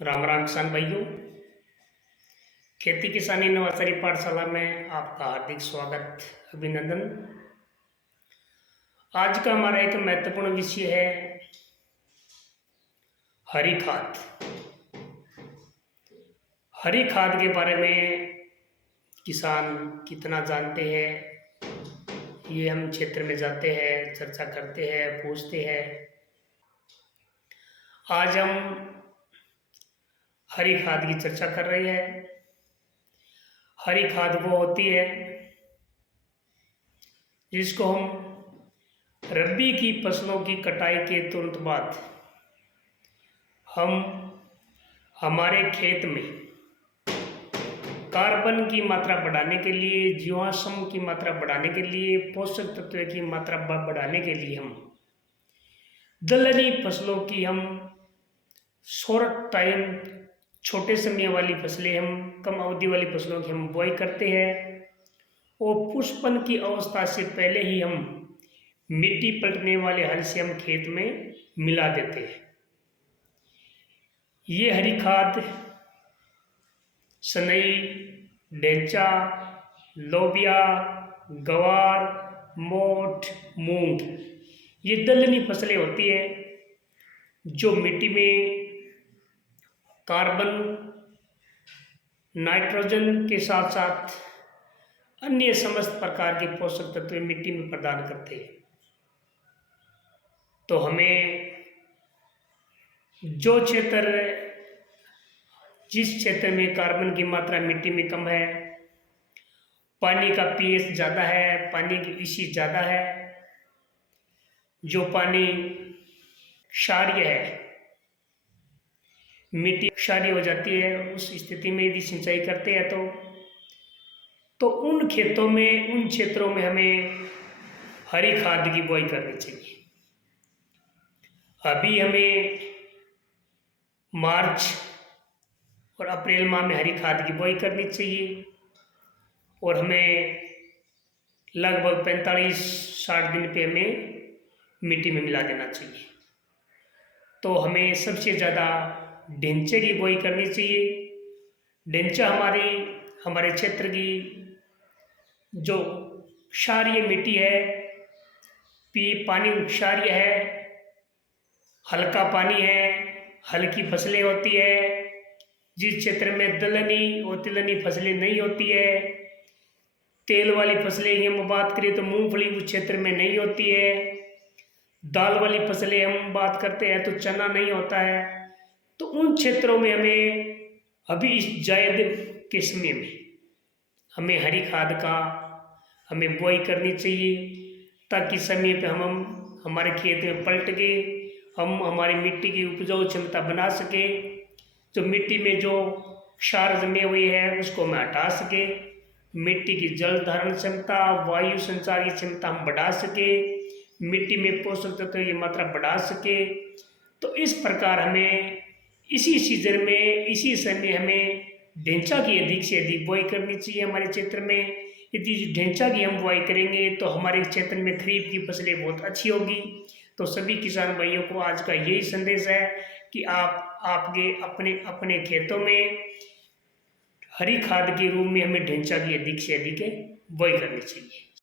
राम राम किसान भाइयों। खेती किसानी नवाचारी पाठशाला में आपका हार्दिक स्वागत, अभिनंदन। आज का हमारा एक महत्वपूर्ण विषय है हरी खाद। हरी खाद के बारे में किसान कितना जानते हैं, ये हम क्षेत्र में जाते हैं, चर्चा करते हैं, पूछते हैं। आज हम हरी खाद की चर्चा कर रहे हैं। हरी खाद वो होती है जिसको हम रबी की फसलों की कटाई के तुरंत बाद हम हमारे खेत में कार्बन की मात्रा बढ़ाने के लिए, जीवाश्म की मात्रा बढ़ाने के लिए, पोषक तत्व की मात्रा बढ़ाने के लिए हम दलहनी फसलों की हम शॉर्ट टाइम, छोटे समय वाली फसलें, हम कम अवधि वाली फसलों की हम बुआई करते हैं और पुष्पन की अवस्था से पहले ही हम मिट्टी पलटने वाले हल से हम खेत में मिला देते हैं। ये हरी खाद सनई, ढेंचा, लोबिया, गवार, मोठ, मूंग, ये दलहनी फसलें होती है जो मिट्टी में कार्बन, नाइट्रोजन के साथ साथ अन्य समस्त प्रकार के पोषक तत्व मिट्टी में प्रदान करते हैं। तो हमें जिस क्षेत्र में कार्बन की मात्रा मिट्टी में कम है, पानी का पीएच ज़्यादा है, पानी की इसी ज़्यादा है, जो पानी क्षारीय है, मिट्टी क्षारीय हो जाती है, उस स्थिति में यदि सिंचाई करते हैं तो उन खेतों में, उन क्षेत्रों में हमें हरी खाद की बुआई करनी चाहिए। अभी हमें मार्च और अप्रैल माह में हरी खाद की बुआई करनी चाहिए और हमें लगभग 45-60 दिन पे हमें मिट्टी में मिला देना चाहिए। तो हमें सबसे ज़्यादा ढेंचे की बुआई करनी चाहिए। ढेंचा हमारे क्षेत्र की जो क्षारीय मिट्टी है, पानी क्षारीय है, हल्का पानी है, हल्की फसलें होती है, जिस क्षेत्र में दलहनी और तिलहनी फसलें नहीं होती है, तेल वाली फसलें की हम बात करें तो मूंगफली उस क्षेत्र में नहीं होती है, दाल वाली फसलें हम बात करते हैं तो चना नहीं होता है। तो उन क्षेत्रों में हमें अभी इस जायद के समय में हमें हरी खाद का हमें बुआई करनी चाहिए, ताकि समय पे हम हमारे खेत में पलट के हम हमारी मिट्टी की उपजाऊ क्षमता बना सके, जो मिट्टी में जो क्षार जमे हुए हैं उसको हम हटा सके, मिट्टी की जल धारण क्षमता, वायु संचार की क्षमता हम बढ़ा सके, मिट्टी में पोषक तत्वों की मात्रा बढ़ा सके। तो इस प्रकार हमें इसी सीजन में, इसी समय हमें ढेंचा की अधिक से अधिक बुआई करनी चाहिए हमारे क्षेत्र में। यदि ढेंचा की हम बुआई करेंगे तो हमारे क्षेत्र में खरीफ की फसलें बहुत अच्छी होगी। तो सभी किसान भाइयों को आज का यही संदेश है कि आपके अपने खेतों में हरी खाद के रूप में हमें ढेंचा की अधिक से अधिक बुआई करनी चाहिए।